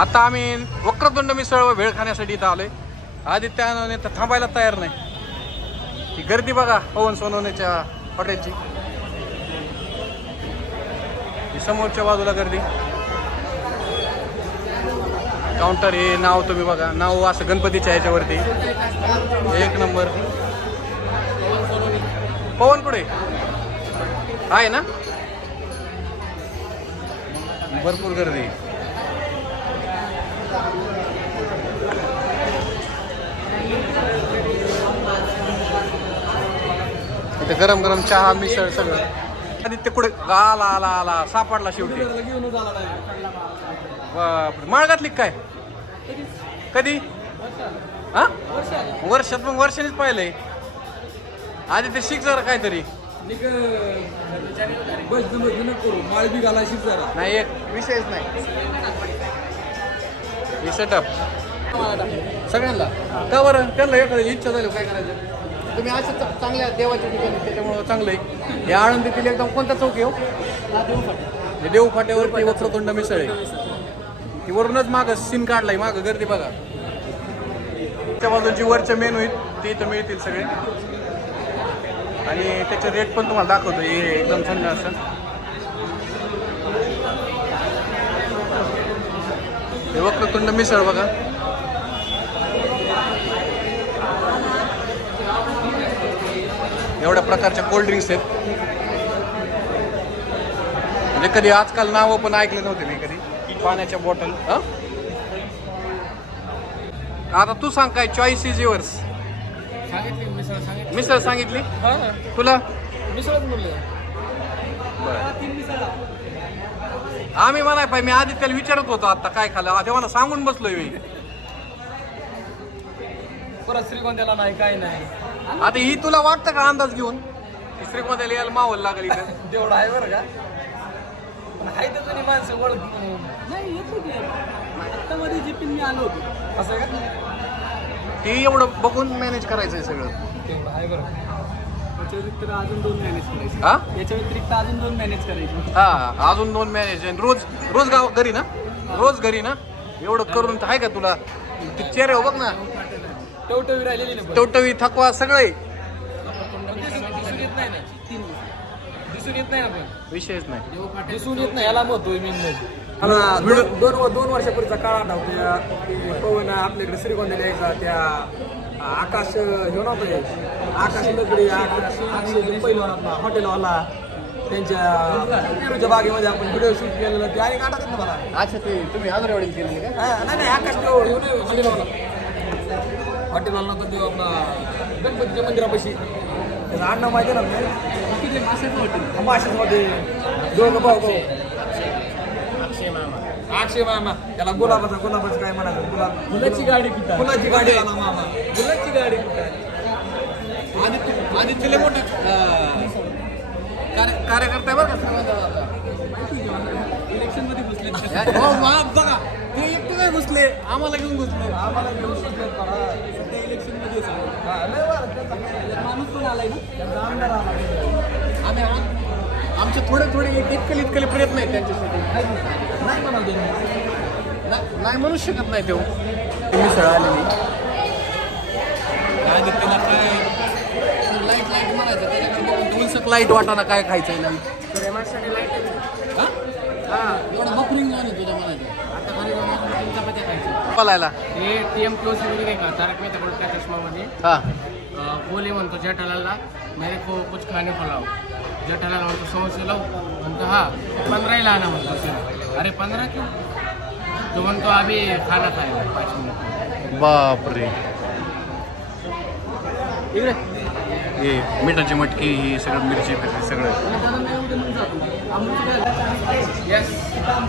आता आम्ही वक्रतुंड मिसळ व भेळ खाण्यासाठी इथं आलोय. आदित्य तर थांबायला तयार नाही. ही गर्दी बघा पवन सोनवणेच्या हॉटेलची. समोरच्या बाजूला गर्दी. काउंटर हे नाव तुम्ही बघा, नाव असं गणपतीच्या ह्याच्यावरती. एक नंबर. पवन कुठे आहे ना? भरपूर गर्दी. इथे गरम गरम चहा मिसळ सगळं. आदित्य कुठे आला आला आला सापडला शेवटी. माळगातली काय कधी? हा वर्षात. मग वर्षानेच पाहिलंय. आदित्य शिक जरा काहीतरी. नाही एक विषयच नाही. सेटअप सगळ्यांना का बरं? त्यांना एखादी इच्छा झाली काय करायचं. तुम्ही अशा चांगल्या देवाच्या ठिकाणी त्याच्यामुळं चांगलं आहे. हे आळंदीतील एकदम कोणता चौक आहे हो? देऊ फाट्यावरती वक्रतुंड मिसळ आहे. ती वरूनच मागं सीन काढलाय. मागं गर्दी बघा. त्या बाजूची वरच्या मेनू आहेत ते इथं मिळतील सगळे. आणि त्याचे रेट पण तुम्हाला दाखवतो. हे एकदम थंड असं. हे वक्रतुंड मिसळ बघा. एवढ्या प्रकारच्या कोल्ड्रिंक्स आहेत. म्हणजे कधी आजकाल नावं पण ऐकले नव्हते मी कधी. पाण्याच्या बॉटल. आता तू सांग काय चॉईस इज युअर्स. मिसळ सांगितली तुला? आम्ही म्हणाय पाहिजे. मी आधी त्याला विचारत होतो आता काय खाल्लं. तेव्हा मला सांगून बसलोय मी. परत श्रीगोंद्याला नाही काय नाही. आता ही तुला वाटतं का अंदाज घेऊन श्रीगोंद्याला यायला मावल लागेल इथं? तेवढं आहे बरं का. पण आहे तर तुम्ही माणसं ओळख नाही येतो की आता मध्ये जे पिन मी आलो होतो असं का. ते एवढं बघून मॅनेज करायचंय सगळं. तेवढं आहे बरं. याच्या व्यतिरिक्त अजून 2 मॅनेज करायचे. हा याच्या व्यतिरिक्त अजून 2 मॅनेज करायचे. हा अजून 2 मॅनेज. रोज गाव घरी ना? रोज घरी ना? एवढं करून आहे का तुला? चेहरे हो बघ ना. टवटवी राहिलेली ना. टवटवी थकवा सगळे दिसून येत नाही ना. दिसून येत नाही ना. पण विषयच नाही. दिसून येत नाही याला महत्व. मी 2 वर्षापूर्वीचा काळ आठवतो. पवन आपल्याकडे श्रीगोंद्याला यायचा. त्या आकाश घेऊन होतो. आकाश लकडी पहिला हॉटेलवाला त्यांच्या बागेमध्ये आपण व्हिडिओ शूट केलेलं. ते आणि आठवत ना मला. अच्छा ते तुम्ही आदरवाडीला केलेलं का? नाही आकाश हॉटेलवाला नव्हता. तो आपला गणपतीच्या मंदिरापाशी त्याचं अण्णा माहिती ना. माशाचं हॉटेल. दोघं भाऊ. अक्षय मामा. त्याला गुलाबाचं काय म्हणायचं. फुलाची गाडी पिता. फुलाची गाडी आला मामा. फुलाची गाडी पिता. आणि तिला मोठा कार्यकर्ता बरं का. इलेक्शन मध्ये घुसले. बघा ते एकटं काय घुसले. आम्हाला घेऊन घुसले. इलेक्शन मध्ये माणूस पण आलाय ना. आमदार आला. आम्ही आमचे थोडे इतकले प्रयत्न आहेत त्यांच्यासाठी. नाही म्हणाल नाही म्हणू शकत नाही. तो मिसळ आलेली. त्याला काय लाईट म्हणायचं. त्याच्याकडे लाईट वाटाणा काय खायचंय नाही. एवढं बकरिंग नाही तुझ्या म्हणायचं. आता खाली चपात्या खायचं. बोलायला हे टीएम क्लोज नाही का. तारक मेहता उल्टा चष्मामध्ये बोले म्हणतो जेठालालला मेरे को कुछ खाने को लाओ. जेठालाल म्हणतो समोसे लावू. म्हणतो हा 15 ही लाना म्हणतो. अरे 15 क्यों? तो म्हणतो आम्ही खाना खायला 5 मिनिट. बापरे. इकडे हे मिठाची मटकी ही सगळं मिरची सगळं.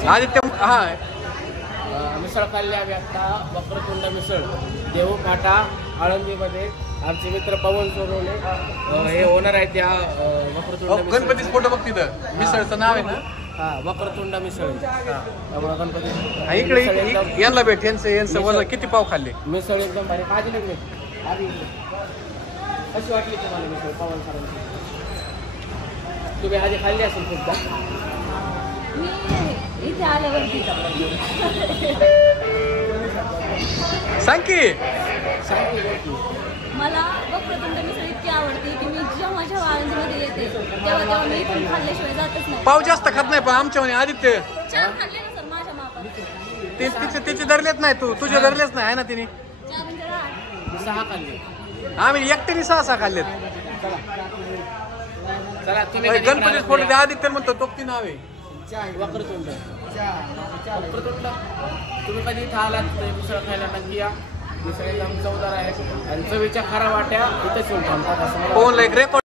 आदित्य हा मिसळ खाल्ली आम्ही आता. वक्रतुंड मिसळ देऊ फाटा आळंदीमध्ये. आमचे मित्र पवन सोनवणे हे ओनर आहेत त्या वक्रतुंड. गणपतीच फोटो बघ तिथं. मिसळचं नाव आहे ना. हा वक्रतुंड मिसळ. त्यामुळे गणपती इकडे यांना भेट. यांचं वजन किती पाव खाल्ले. मिसळ एकदम भारी. आधी कशी वाटली तुम्हाला मिसळ पवन सरांची? तुम्ही आधी खाल्ली असेल खूपदा. इथे आल्यावर सांग की. मला वक्रतुंड मिसळ इतकी आवडते की मी जेव्हा जेव्हा आळंदीमध्ये येते तेव्हा मी इथून खाल्ल्याशिवाय जातच नाही. पाव जास्त खात नाही पण आमच्या म्हणे आदित्य 4 खाल्ले ना सर माझ्या मापात. तिचे धरलेच नाही तुझे धरलेच नाही आहे ना तिने. 4 म्हणजे 8. 6 खाल्ले. आम्ही एकट्याने 6 खाल्लेत. चला तुम्ही गणपती फोटो आदित्य म्हणतो तो ती नाव आहे. वक्रतुंड. वक्रतुंड तुम्ही कधी इथं आलात तर मिसळ खायला नक्की या. मिसळ एकदम चवदार आहे आणि चवीच्या खरा वाट्या इथंच येऊन थांबतात असं मला फोन लाईक रेकॉर्ड